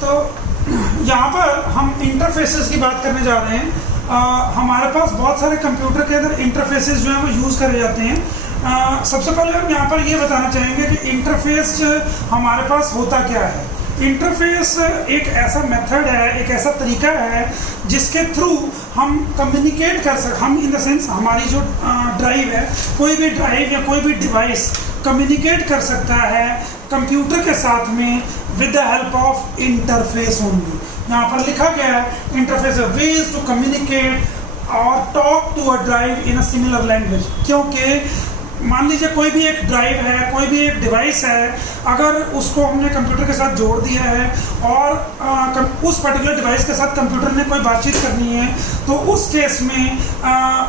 तो यहाँ पर हम इंटरफेसेस की बात करने जा रहे हैं। हमारे पास बहुत सारे कंप्यूटर के अंदर इंटरफेसेस जो हैं वो यूज़ करे जाते हैं। सबसे पहले हम यहाँ पर ये बताना चाहेंगे कि इंटरफेस हमारे पास होता क्या है। इंटरफेस एक ऐसा मेथड है, एक ऐसा तरीका है जिसके थ्रू हम कम्युनिकेट कर सकते, हम इन द सेंस हमारी जो ड्राइव है, कोई भी ड्राइव या कोई भी डिवाइस कम्युनिकेट कर सकता है कंप्यूटर के साथ में with the help of interface only. यहाँ पर लिखा गया है इंटरफेस वेज टू कम्युनिकेट और talk to a drive in a similar language. क्योंकि मान लीजिए कोई भी एक ड्राइव है, कोई भी एक डिवाइस है, अगर उसको हमने कंप्यूटर के साथ जोड़ दिया है और उस पर्टिकुलर डिवाइस के साथ कंप्यूटर ने कोई बातचीत करनी है, तो उस केस में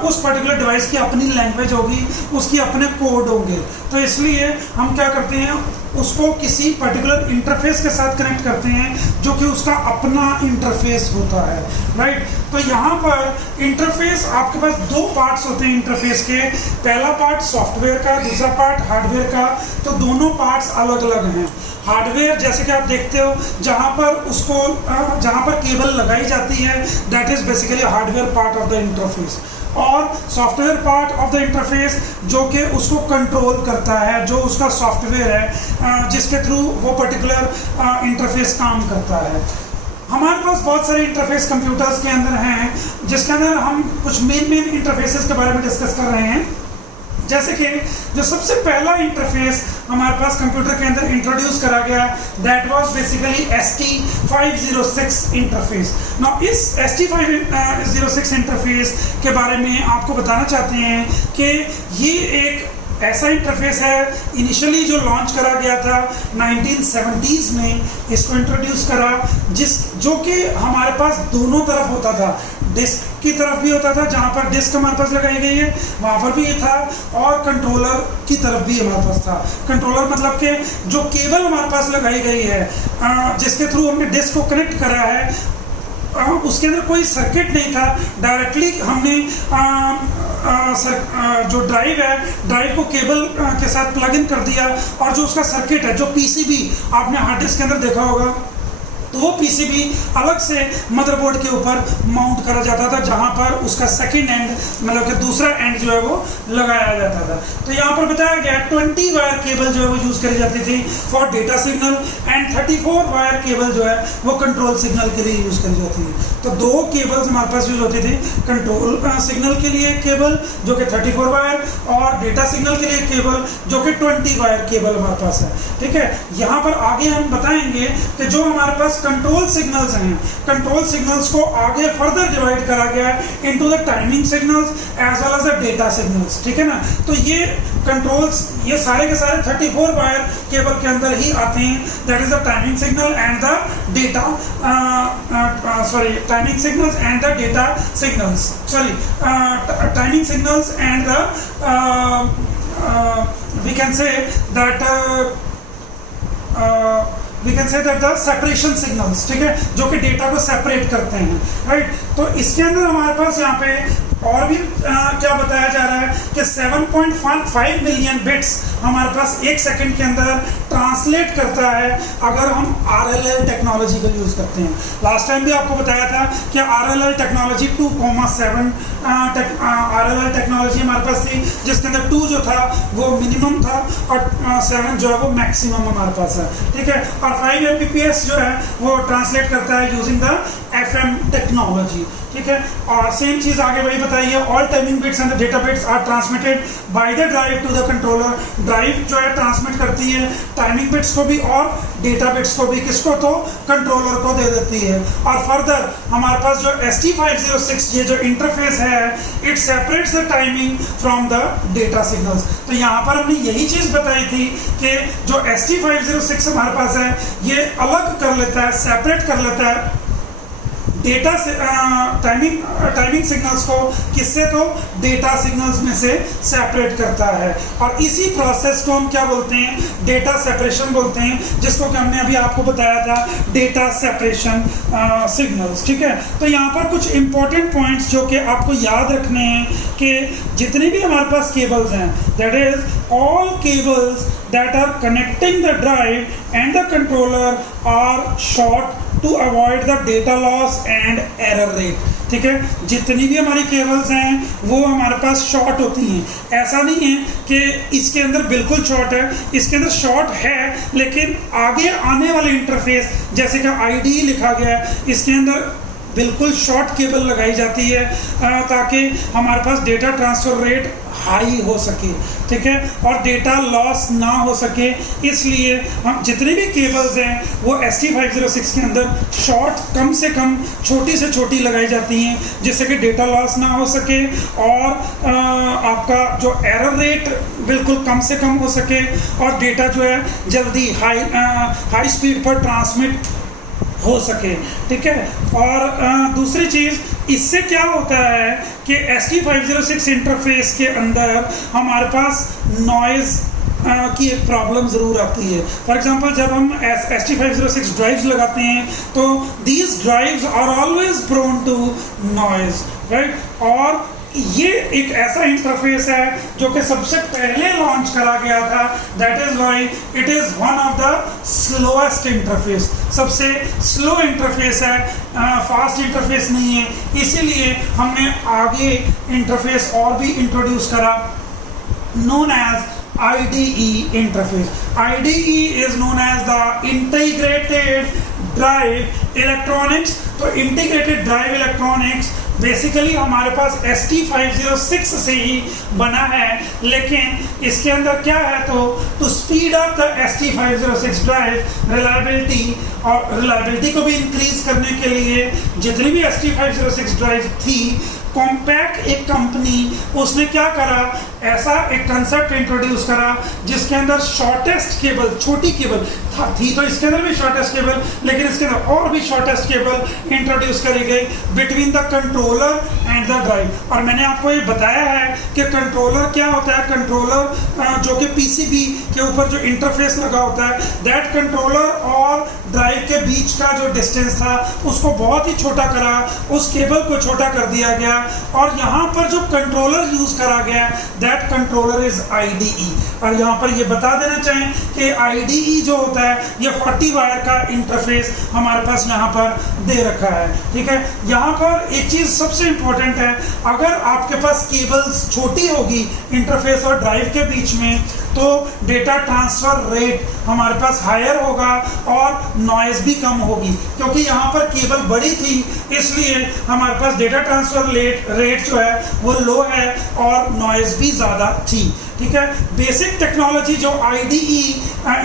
उस पर्टिकुलर डिवाइस की अपनी लैंग्वेज होगी, उसकी अपने कोड होंगे। तो इसलिए हम क्या करते हैं, उसको किसी पर्टिकुलर इंटरफेस के साथ कनेक्ट करते हैं जो कि उसका अपना इंटरफेस होता है, राइट। तो यहाँ पर इंटरफेस आपके पास दो पार्ट्स होते हैं इंटरफेस के। पहला पार्ट सॉफ्टवेयर का, दूसरा पार्ट हार्डवेयर का। तो दोनों पार्ट्स अलग अलग हैं। हार्डवेयर जैसे कि आप देखते हो जहाँ पर केबल लगाई जाती है, that is basically hardware part of the interface. और software part of the interface जो कि उसको कंट्रोल करता है, जो उसका सॉफ्टवेयर है जिसके थ्रू वो पर्टिकुलर इंटरफेस काम करता है। हमारे पास बहुत सारे इंटरफेस कंप्यूटर्स के अंदर हैं, जिसके अंदर हम कुछ मेन इंटरफेसेस के बारे में डिस्कस कर रहे हैं। जैसे कि जो सबसे पहला इंटरफेस हमारे पास कंप्यूटर के अंदर इंट्रोड्यूस करा गया, that was basically ST506 interface. Now इस ST506 इंटरफेस के बारे में आपको बताना चाहते हैं कि ये एक ऐसा इंटरफेस है, इनिशियली जो लॉन्च करा गया था 1970s में, इसको इंट्रोड्यूस करा, जो कि हमारे पास दोनों तरफ होता था। डिस्क की तरफ भी होता था, जहाँ पर डिस्क हमारे पास लगाई गई है वहाँ पर भी ये था, और कंट्रोलर की तरफ भी हमारे पास था। कंट्रोलर मतलब कि जो केबल हमारे पास लगाई गई है, जिसके थ्रू हमने डिस्क को कनेक्ट करा है, उसके अंदर कोई सर्किट नहीं था। डायरेक्टली हमने जो ड्राइव है, ड्राइव को केबल के साथ प्लग इन कर दिया, और जो उसका सर्किट है, जो पीसीबी आपने हार्ड डिस्क के अंदर देखा होगा, तो वो पीसीबी अलग से मदरबोर्ड के ऊपर माउंट करा जाता था, जहां पर उसका सेकंड एंड मतलब कि दूसरा एंड जो है वो लगाया जाता था। तो यहाँ पर बताया गया 20 वायर केबल जो है वो यूज करी जाती थी for data signal, and 34 wire cable जो है वो कंट्रोल सिग्नल के लिए यूज करी जाती थी। तो दो केबल्स हमारे पास यूज होती थी, कंट्रोल सिग्नल के लिए केबल जो कि 34 वायर, और डेटा सिग्नल के लिए केबल जो कि 20 वायर केबल हमारे पास है, ठीक है। यहाँ पर आगे हम बताएंगे कि जो हमारे पास कंट्रोल सिग्नल्स हैं, कंट्रोल सिग्नल्स को आगे फर्दर डिवाइड करा गया है into the timing signals as well as the data signals, ठीक है ना। तो ये कंट्रोल्स, ये सारे के सारे 34 वायर केबल के अंदर ही आते हैं, that is the timing signal and the data timing signals and the data signals, timing signals and the we can say that the separation signals, ठीक है, जो कि डेटा को सेपरेट करते हैं, राइट। तो इसके अंदर हमारे पास यहाँ पे और भी क्या बताया जा रहा है कि 7.5 मिलियन बिट्स हमारे पास एक सेकंड के अंदर ट्रांसलेट करता है अगर हम RLL टेक्नोलॉजी का यूज़ करते हैं। लास्ट टाइम भी आपको बताया था कि RLL टेक्नोलॉजी 2.7 RLL टेक्नोलॉजी हमारे पास थी, जिसके अंदर 2 जो था वो मिनिमम था और 7 जो है वो मैक्सिमम हमारे पास है, ठीक है। और 5 Mbps जो है वो ट्रांसलेट करता है यूजिंग द FM टेक्नोलॉजी, ठीक है। और सेम चीज आगे वही बताइए, all timing bits and data bits are transmitted by the drive to the controller. Drive जो है ट्रांसमिट करती है टाइमिंग बिट्स को भी और डेटा बिट्स को भी, किसको, तो कंट्रोलर को दे देती है। और फर्दर हमारे पास जो ST506 ये जो इंटरफेस है, it separates the timing from the data signals. तो यहाँ पर हमने यही चीज बताई थी कि जो ST506 हमारे पास है, ये अलग कर लेता है, सेपरेट कर लेता है डेटा से टाइमिंग सिग्नल्स को किससे, तो डेटा सिग्नल्स में से सेपरेट करता है। और इसी प्रोसेस को हम क्या बोलते हैं, डेटा सेपरेशन बोलते हैं, जिसको कि हमने अभी आपको बताया था डेटा सेपरेशन सिग्नल्स। ठीक है, तो यहाँ पर कुछ इंपॉर्टेंट पॉइंट्स जो कि आपको याद रखने हैं कि जितने भी हमारे पास केबल्स हैं, that is all cables that are connecting the drive and the controller are short to avoid the data loss and error rate। ठीक है, जितनी भी हमारी केबल्स हैं वो हमारे पास शॉर्ट होती हैं। ऐसा नहीं है कि इसके अंदर बिल्कुल शॉर्ट है, इसके अंदर शॉर्ट है लेकिन आगे आने वाले इंटरफेस जैसे कि आईडी लिखा गया है, इसके अंदर बिल्कुल शॉर्ट केबल लगाई जाती है ताकि हमारे पास डेटा ट्रांसफ़र रेट हाई हो सके। ठीक है, और डेटा लॉस ना हो सके, इसलिए हम जितनी भी केबल्स हैं वो ST506 के अंदर शॉर्ट कम से कम छोटी से छोटी लगाई जाती हैं जिससे कि डेटा लॉस ना हो सके और आपका जो एरर रेट बिल्कुल कम से कम हो सके और डेटा जो है जल्दी हाई स्पीड पर ट्रांसमिट हो सके। ठीक है, और दूसरी चीज़ इससे क्या होता है कि ST506 इंटरफेस के अंदर हमारे पास नॉइज़ की एक प्रॉब्लम ज़रूर आती है। फॉर एग्जांपल जब हम ST506 ड्राइव्स लगाते हैं तो these drives are always prone to noise, right. और ये एक ऐसा इंटरफेस है जो कि सबसे पहले लॉन्च करा गया था, that is why it is one of the slowest interface, सबसे स्लो इंटरफेस है, फास्ट इंटरफेस नहीं है। इसीलिए हमने आगे इंटरफेस और भी इंट्रोड्यूस करा known as IDE interface. IDE is known as the integrated drive electronics। तो integrated drive electronics बेसिकली हमारे पास ST506 से ही बना है, लेकिन इसके अंदर क्या है तो to speed up the ST506 drive reliability, और रिलायबिलिटी को भी इंक्रीज करने के लिए जितनी भी ST506 ड्राइव थी, कॉम्पैक्ट एक कंपनी उसने क्या करा, ऐसा एक कंसेप्ट इंट्रोड्यूस करा जिसके अंदर शॉर्टेस्ट केबल, छोटी केबल थी तो इसके अंदर भी शॉर्टेस्ट केबल, लेकिन इसके अंदर और भी शॉर्टेस्ट केबल इंट्रोड्यूस करी गई between the controller and the drive. और मैंने आपको ये बताया है कि कंट्रोलर क्या होता है, कंट्रोलर जो कि पीसीबी के ऊपर जो इंटरफेस लगा होता है, दैट कंट्रोलर और ड्राइव के बीच का जो डिस्टेंस था उसको बहुत ही छोटा करा, उस केबल को छोटा कर दिया गया और यहाँ पर जो कंट्रोलर यूज करा गया दैट कंट्रोलर इज IDE। और यहाँ पर ये बता देना चाहें कि IDE जो होता है ये 40 वायर का इंटरफेस हमारे पास यहाँ पर दे रखा है। ठीक है, यहाँ पर एक चीज़ सबसे इम्पोर्टेंट है, अगर आपके पास केबल्स छोटी होगी इंटरफेस और ड्राइव के बीच में तो डेटा ट्रांसफ़र रेट हमारे पास हायर होगा और नॉइज़ भी कम होगी, क्योंकि यहाँ पर केबल बड़ी थी इसलिए हमारे पास डेटा ट्रांसफ़र रेट जो है वो लो है और नॉइज़ भी ज़्यादा थी। ठीक है, बेसिक टेक्नोलॉजी जो IDE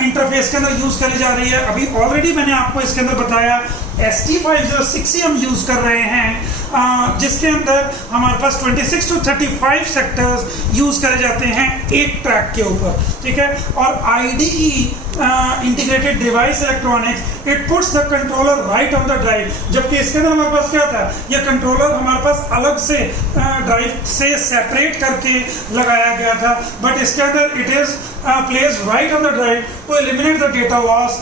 इंटरफेस के अंदर यूज़ करी जा रही है, अभी ऑलरेडी मैंने आपको इसके अंदर बताया ST506 ही हम यूज़ कर रहे हैं जिसके अंदर हमारे पास 26 to 35 सेक्टर्स यूज़ करे जाते हैं एक ट्रैक के ऊपर। ठीक है, और IDE integrated device electronics it puts the controller right on the drive, जबकि इसके अंदर हमारे पास क्या था, यह कंट्रोलर हमारे पास अलग से ड्राइव से सेपरेट करके लगाया गया था, बट इसके अंदर it is placed right on the drive to eliminate the data loss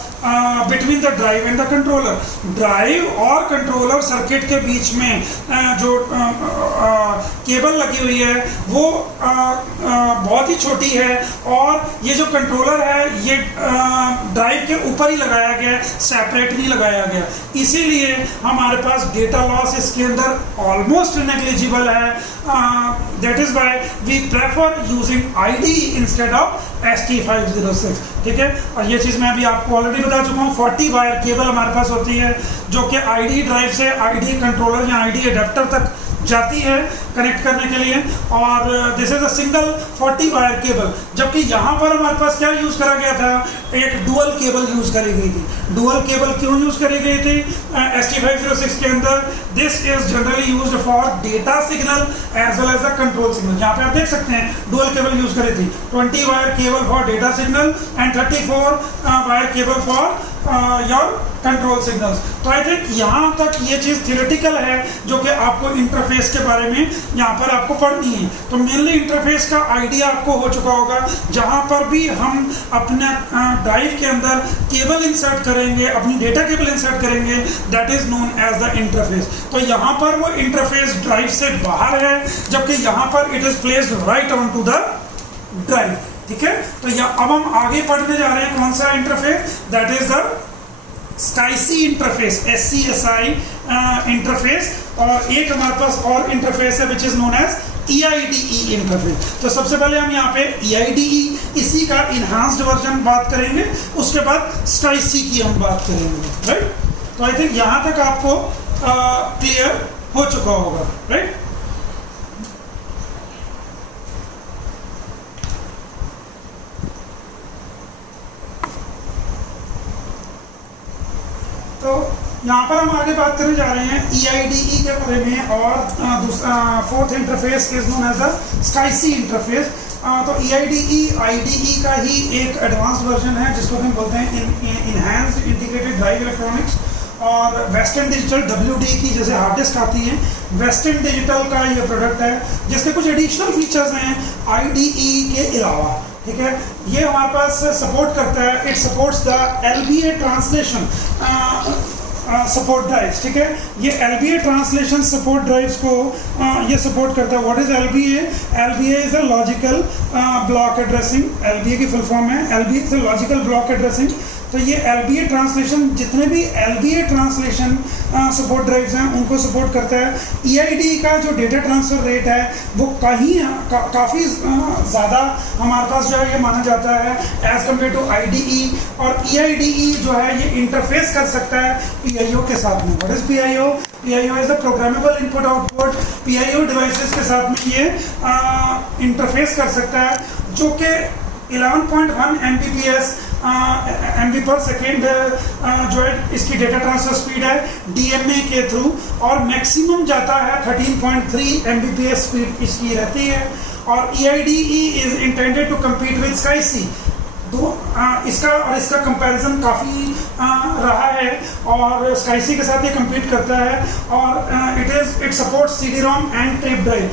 between the drive and the controller। Drive और कंट्रोलर सर्किट के बीच में जो केबल लगी हुई है वो बहुत ही छोटी है और ये जो कंट्रोलर है ये ड्राइव के ऊपर ही लगाया गया है, सेपरेट नहीं लगाया गया, इसीलिए हमारे पास डेटा लॉस इसके अंदर ऑलमोस्ट नेग्लिजिबल है। That is why we prefer using IDE instead of ST506। ठीक है, और ये चीज़ मैं अभी आपको ऑलरेडी बता चुका हूँ, 40 वायर केबल हमारे पास होती है जो कि IDE ड्राइव से IDE कंट्रोलर या IDE अडेप्टर तक जाती है कनेक्ट करने के लिए, और this is a single 40 wire cable. जबकि यहाँ पर हमारे पास क्या यूज़ करा गया था, एक डुअल केबल यूज़ करी गई थी। डुअल केबल क्यों यूज़ करी गई थी ST506 के अंदर, this is generally used for data signal as well as the control signal. यहाँ पे आप देख सकते हैं डुअल केबल यूज़ करी थी, 20 wire cable for data signal and 34 wire cable for your control signals. तो आई थिंक यहाँ तक ये चीज़ थियोरेटिकल है जो कि आपको इंटरफेस के बारे में यहाँ पर आपको पढ़नी है। तो मेनली इंटरफेस का आइडिया आपको हो चुका होगा। जहाँ पर भी हम अपने ड्राइव के अंदर केबल इंसर्ट करेंगे, अपनी डेटा केबल इंसर्ट करेंगे, that is known as the interface. तो यहाँ पर वो इंटरफेस ड्राइव से बाहर है, जबकि यहाँ पर it is placed right on to the drive. ठीक है, तो अब हम आगे पढ़ने जा रहे हैं कौन सा interface, that is the SCSI interface, SCSI interface. और एक हमारे पास और इंटरफेस है which is known as EIDE interface. तो सबसे पहले हम यहाँ पे EIDE इसी का इनहांस्ड वर्जन बात करेंगे, उसके बाद SCSI की हम बात करेंगे, राइट। तो आई थिंक यहाँ तक आपको क्लियर हो चुका होगा, राइट। तो यहाँ पर हम आगे बात करने जा रहे हैं EIDE के बारे में, और दूसरा fourth interface is known as the SCSI interface. तो EIDE IDE का ही एक एडवांस वर्जन है जिसको हम बोलते हैं इनहैंस्ड इंटीग्रेटेड ड्राइव इलेक्ट्रॉनिक्स। और वेस्टर्न डिजिटल WD की जैसे हार्ड डिस्क आती है, वेस्टर्न डिजिटल का ये प्रोडक्ट है जिसके कुछ एडिशनल फीचर्स हैं IDE के अलावा। ठीक है, ये हमारे पास सपोर्ट करता है, it supports the LBA translation support drives. ठीक है, ये LBA ट्रांसलेशन सपोर्ट ड्राइव्स को ये सपोर्ट करता है। What is LBA? LBA is a logical block addressing. LBA की फुल फॉर्म है, LBA is a logical block addressing. तो ये LBA ट्रांसलेशन, जितने भी LBA ट्रांसलेशन सपोर्ट ड्राइव्स हैं उनको सपोर्ट करता है। EIDE का जो डेटा ट्रांसफर रेट है वो काफ़ी ज़्यादा हमारे पास जो है ये माना जाता है एज कम्पेयर टू IDE। और EIDE जो है ये इंटरफेस कर सकता है PIO के साथ में। What is PIO? PIO is the programmable input output. PIO devices के साथ में ये इंटरफेस कर सकता है, जो कि 11.1 Mbps MB पर सेकेंड जो है इसकी डेटा ट्रांसफर स्पीड है DMA के थ्रू, और मैक्सिमम जाता है 13.3 Mbps स्पीड इसकी रहती है। और EIDE is intended to compete with SCSI। तो इसका कंपैरिजन काफ़ी रहा है और SCSI के साथ ये कम्पीट करता है। और it supports CD-ROM and tape drive.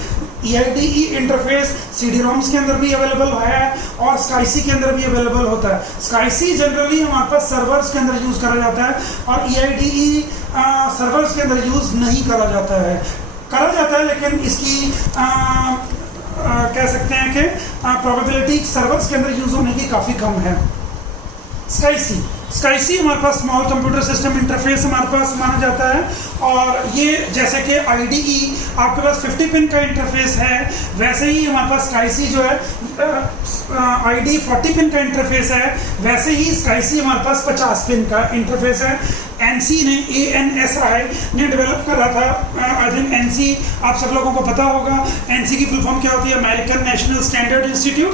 EIDE interface CD-ROMs के अंदर भी अवेलेबल है और SCSI के अंदर भी अवेलेबल होता है। SCSI जनरली हमारे पास सर्वर्स के अंदर यूज़ करा जाता है और EIDE सर्वर्स के अंदर यूज़ नहीं करा जाता है, लेकिन इसकी कह सकते हैं कि प्रोबेबिलिटी सर्वर्स के अंदर यूज़ होने की काफ़ी कम है। SCSI हमारे पास स्मॉल कंप्यूटर सिस्टम इंटरफेस हमारे पास माना जाता है। और ये जैसे कि IDE आपके पास 50 पिन का इंटरफेस है, वैसे ही हमारे पास SCSI जो है IDE 40 पिन का इंटरफेस है, वैसे ही SCSI हमारे पास 50 पिन का इंटरफेस है। ANSI ने डेवलप करा था। आई थिंक ANSI आप सब लोगों को पता होगा। ANSI की फुल फॉर्म क्या होती है? American national standard institute.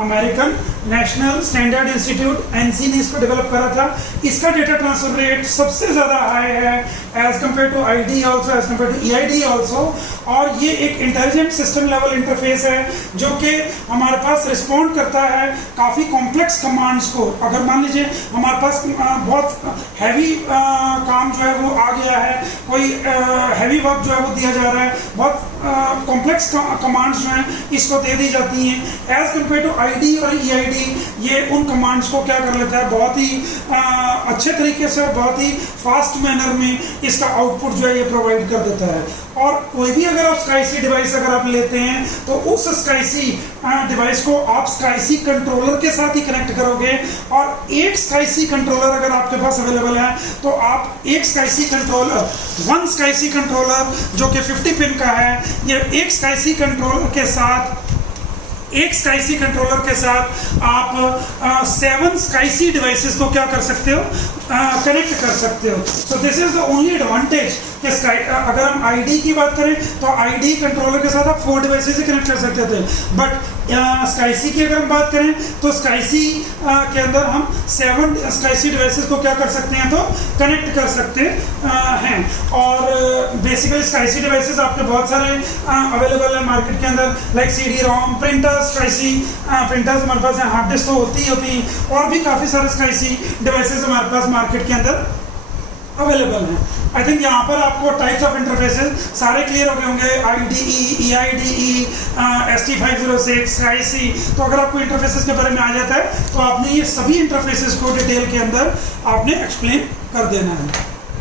American national standard institute ANSI ने इसको डेवलप करा था। इसका डेटा ट्रांसफर रेट सबसे ज़्यादा हाई है as compare to IDE also, as compare to EIDE also. और ये एक इंटेलिजेंट सिस्टम लेवल इंटरफेस है जो कि हमारे पास रिस्पॉन्ड करता है काफ़ी कॉम्प्लेक्स कमांड्स को। अगर मान लीजिए हमारे पास बहुत हैवी काम जो है वो आ गया है, कोई हैवी वर्क जो है वो दिया जा रहा है, बहुत कॉम्प्लेक्स कमांड्स जो हैं इसको दे दी जाती हैं। एज कम्पेयर टू IDE और EIDE ये उन कमांड्स को क्या कर लेता है, बहुत ही अच्छे तरीके से और बहुत ही फास्ट मैनर में इसका आउटपुट जो है ये प्रोवाइड कर देता है। और कोई भी अगर आप SCSI डिवाइस अगर आप लेते हैं तो उस SCSI डिवाइस को आप SCSI कंट्रोलर के साथ ही कनेक्ट करोगे। और एक SCSI कंट्रोलर अगर आपके पास अवेलेबल है तो आप एक SCSI controller, one SCSI controller जो कि 50 पिन का है, ये एक SCSI कंट्रोलर के साथ आप 7 SCSI डिवाइसेस को क्या कर सकते हो, कनेक्ट कर सकते हो। So this is the only advantage कि अगर हम IDE की बात करें तो IDE कंट्रोलर के साथ आप 4 डिवाइसेस ही कनेक्ट कर सकते थे, बट SCSI की अगर हम बात करें तो SCSI के अंदर हम 7 SCSI डिवाइसेस को क्या कर सकते हैं, तो कनेक्ट कर सकते हैं। और बेसिकली SCSI डिवाइसेस आपके बहुत सारे अवेलेबल है मार्केट के अंदर, लाइक CD-ROM, प्रिंटर्स। प्रिंटर्स हमारे पास हार्ड डिस्क तो होती और भी काफ़ी सारे SCSI डिवाइसेस हमारे पास मार्केट के अंदर अवेलेबल हैं। आई थिंक यहाँ पर आपको टाइप्स ऑफ इंटरफेसेस सारे क्लियर हो गए होंगे, IDE, EIDE, ST506, IC। तो अगर आपको इंटरफेसेस के बारे में आ जाता है तो आपने ये सभी इंटरफेसेस को डिटेल के अंदर आपने एक्सप्लेन कर देना है।